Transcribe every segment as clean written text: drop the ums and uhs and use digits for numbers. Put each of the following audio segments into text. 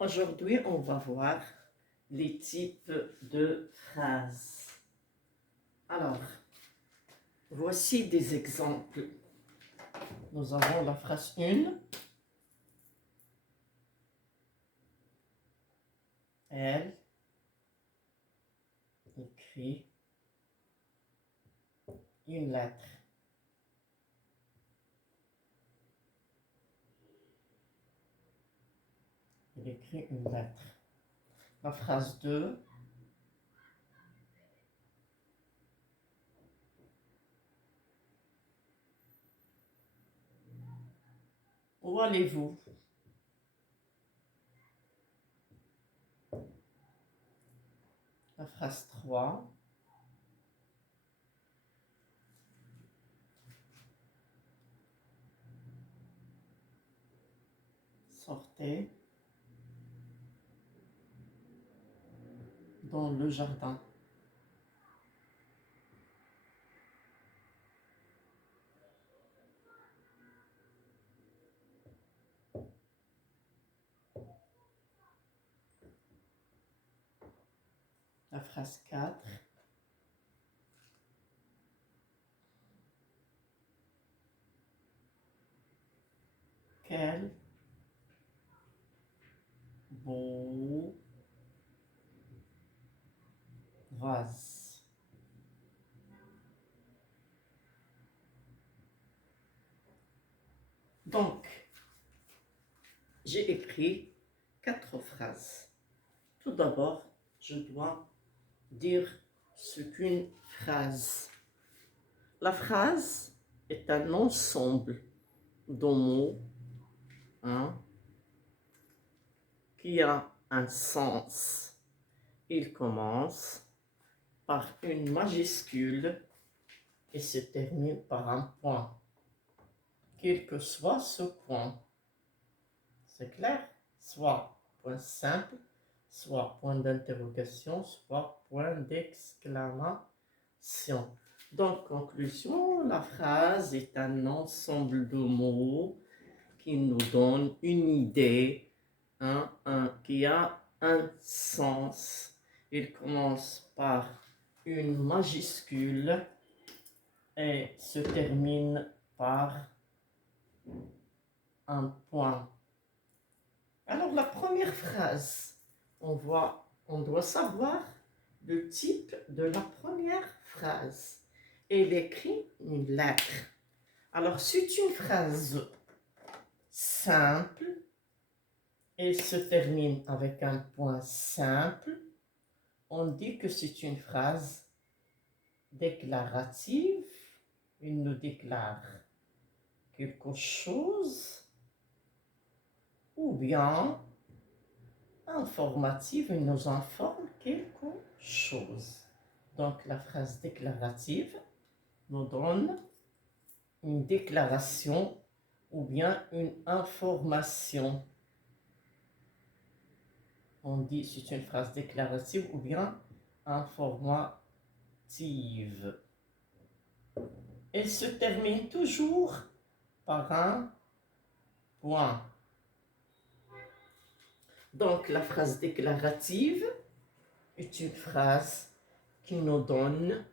Aujourd'hui, on va voir les types de phrases. Alors, voici des exemples. Nous avons la phrase 1. Elle écrit une lettre. Il écrit une lettre. La phrase 2. Où allez-vous? La phrase 3. Sortez dans le jardin. La phrase 4. Quel beau vase. Donc, j'ai écrit 4 phrases. Tout d'abord, je dois dire ce qu'une phrase. La phrase est un ensemble de mots qui a un sens. Il commence par une majuscule et se termine par un point. Quel que soit ce point, c'est clair? Soit point simple, soit point d'interrogation, soit point d'exclamation. Donc, conclusion, la phrase est un ensemble de mots qui nous donne une idée, qui a un sens. Il commence par une majuscule et se termine par un point. Alors, la première phrase, on doit savoir le type de la première phrase. Elle écrit une lettre. Alors, c'est une phrase simple et se termine avec un point simple. On dit que c'est une phrase déclarative. Il nous déclare quelque chose, ou bien informative, il nous informe quelque chose. Donc la phrase déclarative nous donne une déclaration ou bien une information. On dit c'est une phrase déclarative ou bien informative. Elle se termine toujours par un point. Donc la phrase déclarative est une phrase qui nous donne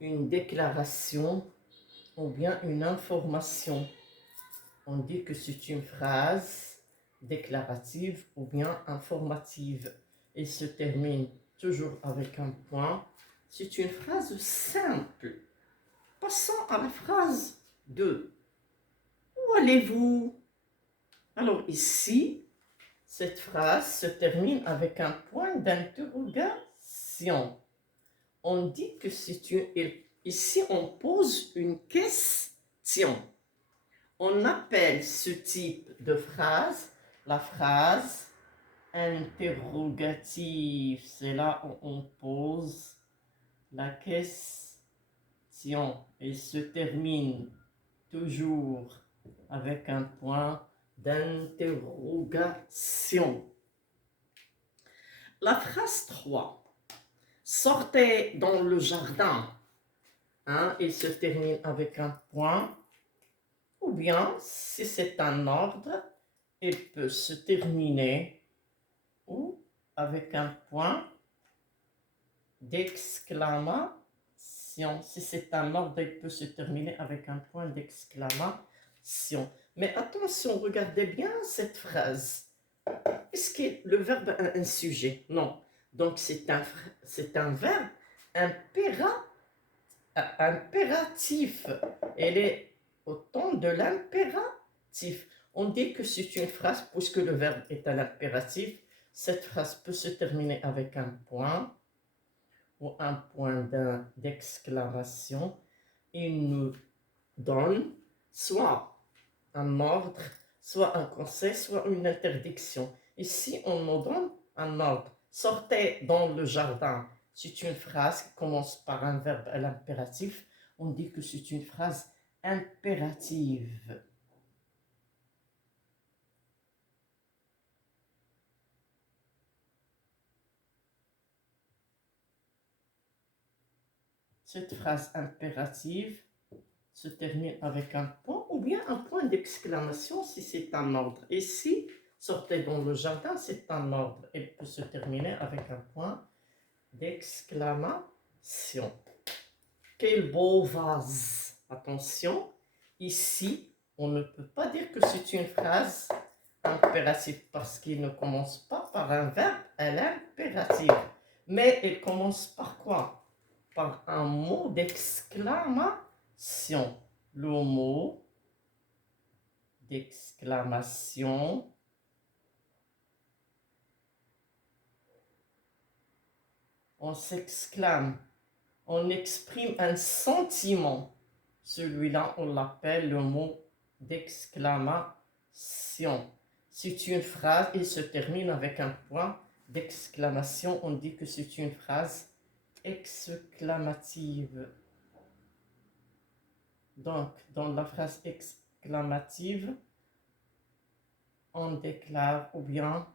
une déclaration ou bien une information. On dit que c'est une phrase déclarative ou bien informative. Et se termine toujours avec un point. C'est une phrase simple. Passons à la phrase 2. Où allez-vous? Alors ici, cette phrase se termine avec un point d'interrogation. On dit que c'est une... Ici, on pose une question. On appelle ce type de phrase la phrase interrogative. C'est là où on pose la question et se termine toujours avec un point d'interrogation. La phrase 3. Sortez dans le jardin. Et se termine avec un point. Ou bien, si c'est un ordre, il peut se terminer avec un point d'exclamation. Si c'est un ordre, il peut se terminer avec un point d'exclamation. Mais attention, regardez bien cette phrase. Est-ce que le verbe a un sujet? Non. Donc c'est un verbe impératif. Elle est au temps de l'impératif. On dit que c'est une phrase, puisque le verbe est un impératif, cette phrase peut se terminer avec un point ou un point d'exclamation. Il nous donne soit un ordre, soit un conseil, soit une interdiction. Ici, on nous donne un ordre. Sortez dans le jardin. C'est une phrase qui commence par un verbe à l'impératif. On dit que c'est une phrase impérative. Cette phrase impérative se termine avec un point ou bien un point d'exclamation si c'est un ordre. Ici, sortez dans le jardin, c'est un ordre. Elle peut se terminer avec un point d'exclamation. Quel beau vase! Attention, ici, on ne peut pas dire que c'est une phrase impérative parce qu'il ne commence pas par un verbe à l'impératif. Mais il commence par quoi? Par un mot d'exclamation. Le mot d'exclamation. On s'exclame. On exprime un sentiment. Celui-là, on l'appelle le mot d'exclamation. C'est une phrase, il se termine avec un point d'exclamation. On dit que c'est une phrase exclamative. Donc, dans la phrase exclamative, on déclare ou bien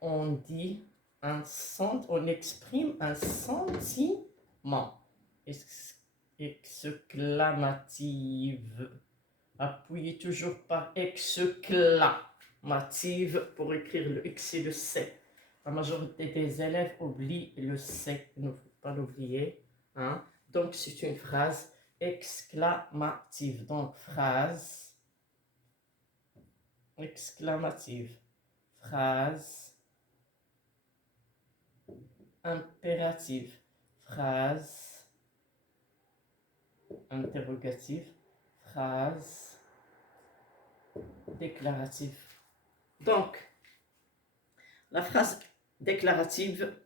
on dit on exprime un sentiment. Exclamative. Appuyez toujours par exclamative pour écrire le X et le C. La majorité des élèves oublient le C. Il ne faut pas l'oublier. Hein? Donc, c'est une phrase exclamative. Donc, phrase exclamative. Phrase impérative. Phrase interrogative. Phrase déclarative. Donc, la phrase déclarative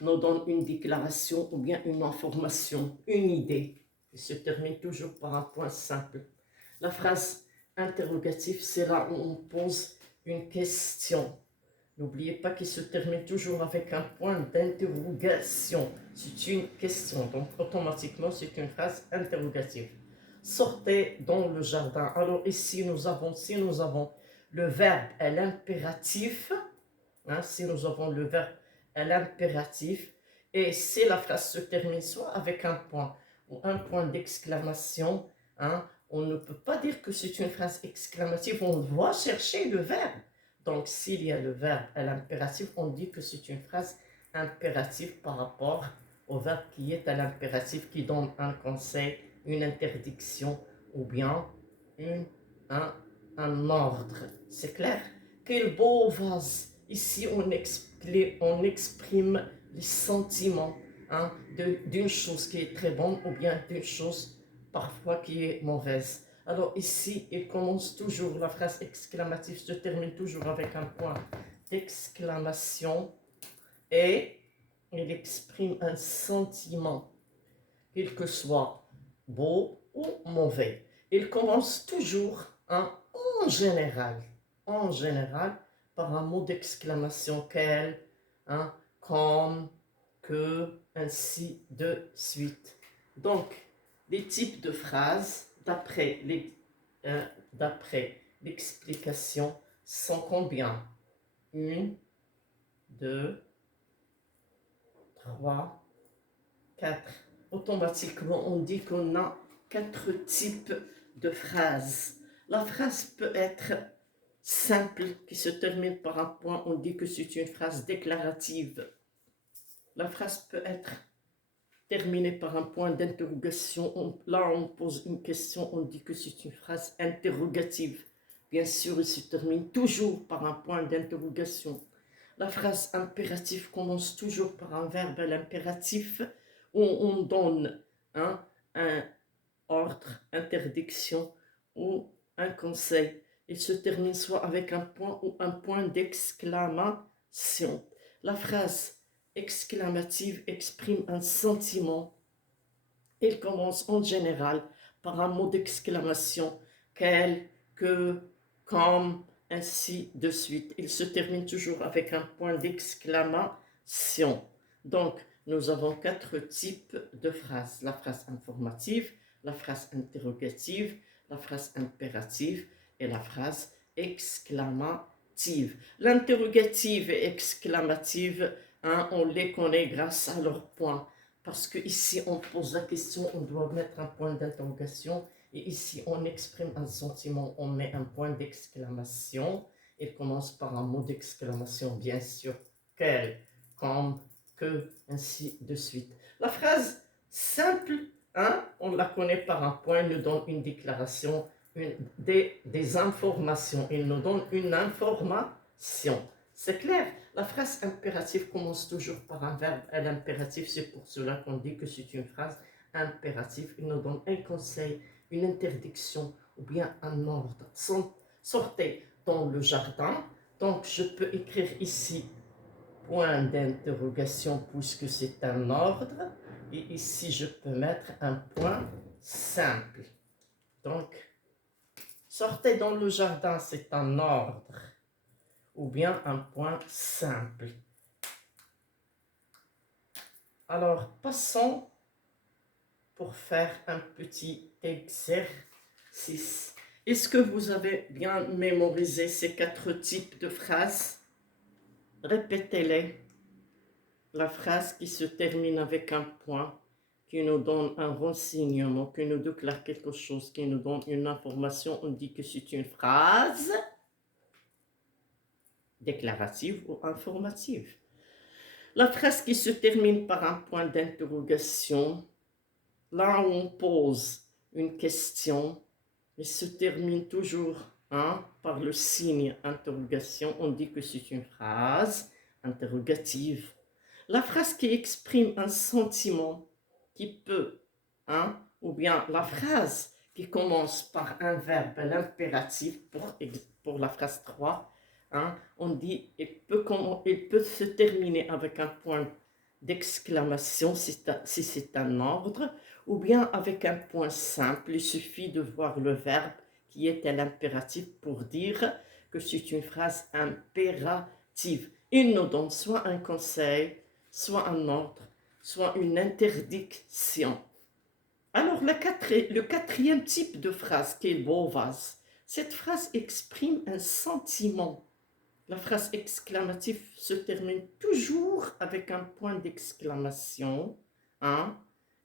nous donne une déclaration ou bien une information, une idée. Il se termine toujours par un point simple. La phrase interrogative, c'est là où on pose une question. N'oubliez pas qu'il se termine toujours avec un point d'interrogation. C'est une question, donc automatiquement c'est une phrase interrogative. Sortez dans le jardin. Alors ici nous avons le verbe à l'impératif. Hein, si nous avons le verbe à l'impératif, et si la phrase se termine soit avec un point ou un point d'exclamation, hein, on ne peut pas dire que c'est une phrase exclamative, on doit chercher le verbe. Donc s'il y a le verbe à l'impératif, on dit que c'est une phrase impérative par rapport au verbe qui est à l'impératif, qui donne un conseil, une interdiction ou bien un ordre. C'est clair? Quel beau vase! Ici, on exprime les sentiments, hein, d'une chose qui est très bonne ou bien d'une chose parfois qui est mauvaise. Alors ici, il commence toujours, la phrase exclamative se termine toujours avec un point d'exclamation et il exprime un sentiment, quel que soit beau ou mauvais. Il commence toujours, hein, en général, par un mot d'exclamation quel, hein, comme, que, ainsi de suite. Donc, les types de phrases, d'après l'explication, sont combien? 1, 2, 3, 4. Automatiquement, on dit qu'on a 4 types de phrases. La phrase peut être simple qui se termine par un point, on dit que c'est une phrase déclarative. La phrase peut être terminée par un point d'interrogation. Là, on pose une question, on dit que c'est une phrase interrogative. Bien sûr, elle se termine toujours par un point d'interrogation. La phrase impérative commence toujours par un verbe à l'impératif où on donne un ordre, interdiction ou un conseil. Il se termine soit avec un point ou un point d'exclamation. La phrase exclamative exprime un sentiment. Elle commence en général par un mot d'exclamation, quel, que, comme, ainsi de suite. Il se termine toujours avec un point d'exclamation. Donc, nous avons 4 types de phrases. La phrase informative, la phrase interrogative, la phrase impérative et la phrase exclamative. L'interrogative et exclamative, on les connaît grâce à leurs points. Parce que ici on pose la question, on doit mettre un point d'interrogation. Et ici on exprime un sentiment, on met un point d'exclamation. Il commence par un mot d'exclamation, bien sûr. Quel, comme, que, ainsi de suite. La phrase simple, on la connaît par un point, nous donne une déclaration, des informations. Il nous donne une information. C'est clair. La phrase impérative commence toujours par un verbe à l'impératif. C'est pour cela qu'on dit que c'est une phrase impérative. Il nous donne un conseil, une interdiction ou bien un ordre. Sortez dans le jardin. Donc, je peux écrire ici point d'interrogation puisque c'est un ordre. Et ici, je peux mettre un point simple. Donc, sortez dans le jardin, c'est un ordre ou bien un point simple. Alors, passons pour faire un petit exercice. Est-ce que vous avez bien mémorisé ces 4 types de phrases? Répétez-les. La phrase qui se termine avec un point, qui nous donne un renseignement, qui nous déclare quelque chose, qui nous donne une information, on dit que c'est une phrase déclarative ou informative. La phrase qui se termine par un point d'interrogation, là où on pose une question, elle se termine toujours par le signe interrogation, on dit que c'est une phrase interrogative. La phrase qui exprime un sentiment qui peut, ou bien la phrase qui commence par un verbe à l'impératif pour la phrase 3, on dit il peut se terminer avec un point d'exclamation si c'est un ordre, ou bien avec un point simple. Il suffit de voir le verbe qui est à l'impératif pour dire que c'est une phrase impérative. Il nous donne soit un conseil, soit un ordre, soit une interdiction. Alors, le quatrième type de phrase qui est bovas, cette phrase exprime un sentiment. La phrase exclamative se termine toujours avec un point d'exclamation.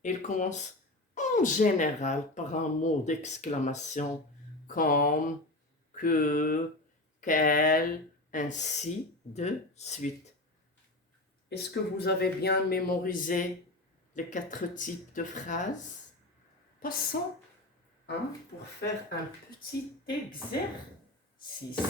Elle commence en général par un mot d'exclamation comme, que, quel, ainsi de suite. Est-ce que vous avez bien mémorisé les 4 types de phrases? Passons pour faire un petit exercice.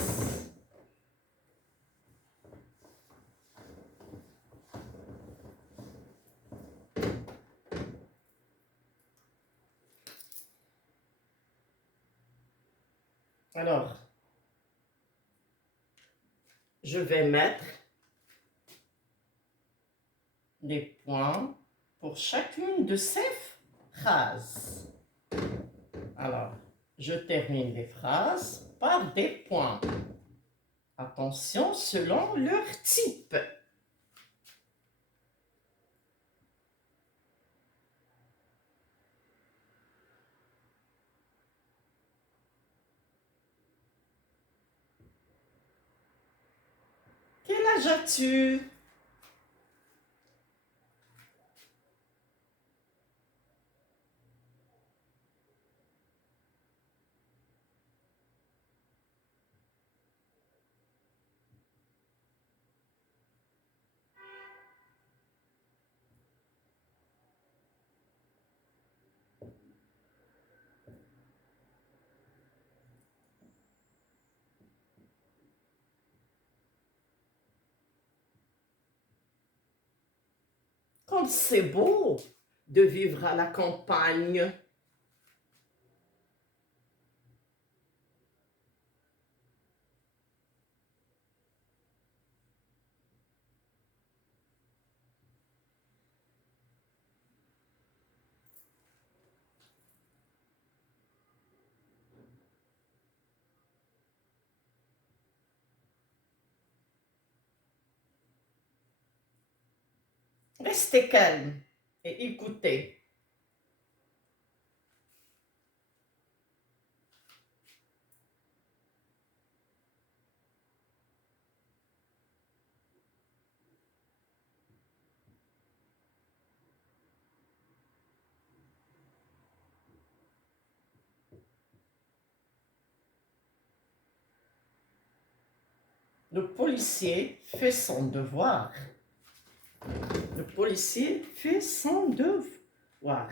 Alors, je vais mettre des points pour chacune de ces phrases. Alors, je termine les phrases par des points. Attention, selon leur type. Quel âge as-tu? Comme c'est beau de vivre à la campagne. Restez calme et écoutez. Le policier fait son devoir. Le policier fait son devoir.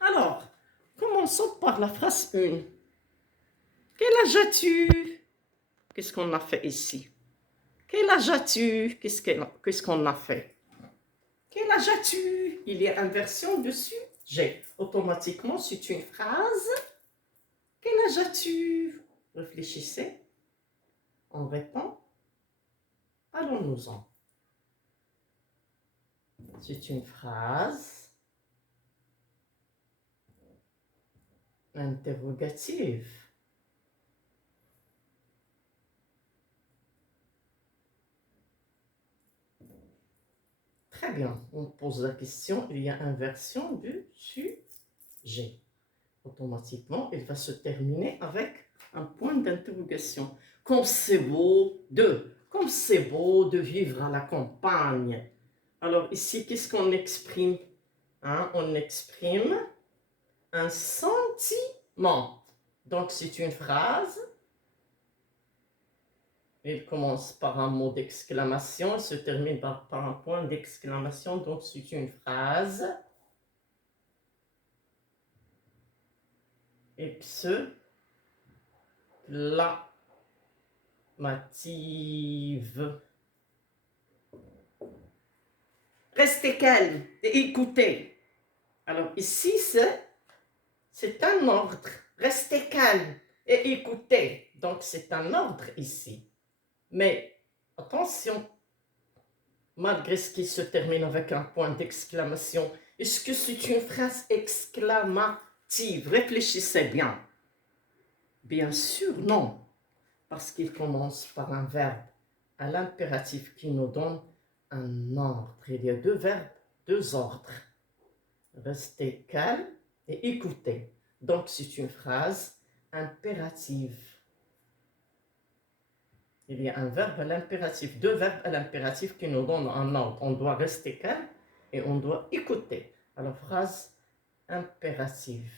Alors, commençons par la phrase 1. Quel âge as-tu? Qu'est-ce qu'on a fait ici? Quel âge as-tu? Qu'est-ce qu'on a fait? Quel âge as-tu? Il y a inversion de sujet. Automatiquement, c'est une phrase. Quel âge as-tu? Réfléchissez. On répond. Allons-nous-en. C'est une phrase interrogative. Très bien, on pose la question, il y a inversion du sujet. Automatiquement, il va se terminer avec un point d'interrogation. Comme c'est beau de vivre à la campagne. Alors ici, qu'est-ce qu'on exprime? On exprime un sentiment. Donc c'est une phrase. Il commence par un mot d'exclamation, il se termine par un point d'exclamation, donc c'est une phrase exclamative. Restez calme et écoutez. Alors ici, c'est un ordre. Restez calme et écoutez. Donc c'est un ordre ici. Mais attention, malgré ce qui se termine avec un point d'exclamation, est-ce que c'est une phrase exclamative? Réfléchissez bien. Bien sûr, non, parce qu'il commence par un verbe à l'impératif qui nous donne un ordre. Il y a deux verbes, deux ordres. Restez calme et écoutez. Donc, c'est une phrase impérative. Il y a un verbe à l'impératif, deux verbes à l'impératif qui nous donnent un ordre. On doit rester calme et on doit écouter. Alors, phrase impérative.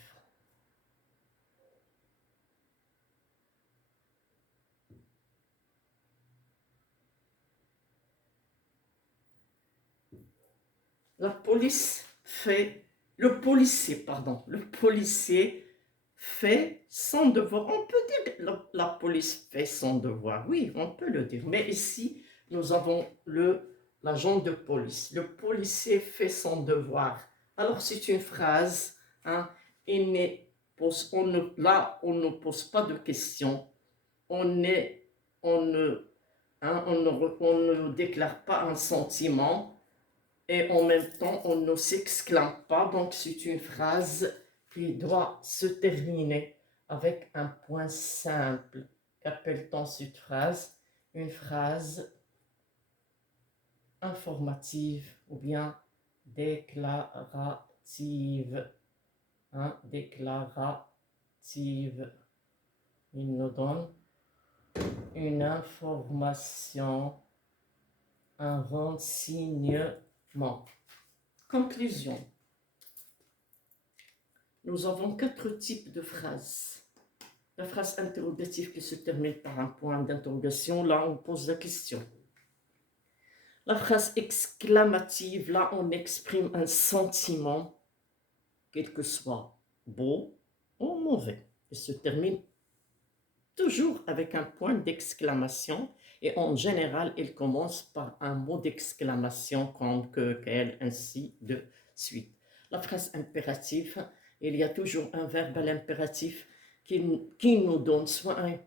Le policier fait son devoir. On peut dire que la police fait son devoir. Oui, on peut le dire. Mais ici, nous avons l'agent de police. Le policier fait son devoir. Alors, c'est une phrase. Là, on ne pose pas de questions. On ne déclare pas un sentiment. Et en même temps, on ne s'exclame pas. Donc, c'est une phrase qui doit se terminer avec un point simple. Qu'appelle-t-on cette phrase? Une phrase informative ou bien déclarative. Déclarative. Il nous donne une information, un renseignement. Conclusion. Nous avons 4 types de phrases. La phrase interrogative qui se termine par un point d'interrogation, là on pose la question. La phrase exclamative, là on exprime un sentiment, quel que soit beau ou mauvais. Elle se termine toujours avec un point d'exclamation. Et en général, il commence par un mot d'exclamation comme que, quel, ainsi de suite. La phrase impérative, il y a toujours un verbe à l'impératif qui nous donne soit un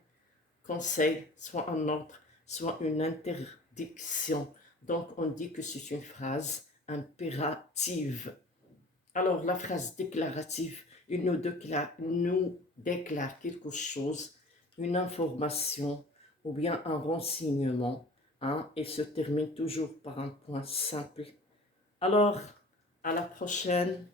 conseil, soit un ordre, soit une interdiction. Donc, on dit que c'est une phrase impérative. Alors, la phrase déclarative, il nous déclare quelque chose, une information ou bien un renseignement, hein, et se termine toujours par un point simple. Alors, à la prochaine.